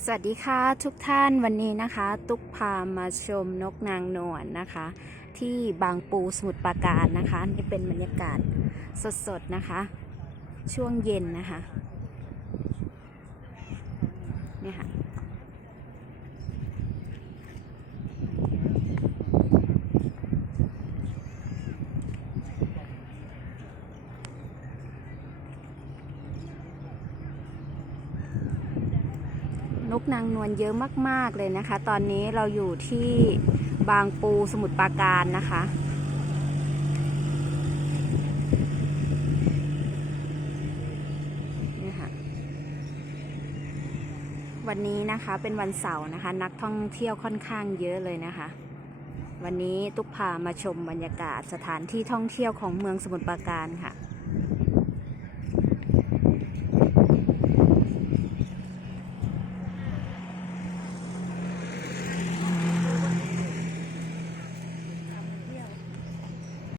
สวัสดีค่ะทุกท่านวันนี้นะคะ ตุ๊กพามาชมนกนางนวลนะคะ ที่บางปูสมุทรปราการนะคะ นี่เป็นบรรยากาศสดๆนะคะ ช่วงเย็นนะคะเนี่ยค่ะ นกนางนวลเยอะมาก ๆ เลยนะคะ ตอนนี้เราอยู่ที่บางปูสมุทรปราการนะคะนี่ค่ะวันนี้นะคะเป็นวันเสาร์นะคะ นักท่องเที่ยวค่อนข้างเยอะเลยนะคะ วันนี้ตุ๊กพามาชมบรรยากาศสถานที่ท่องเที่ยวของเมืองสมุทรปราการค่ะ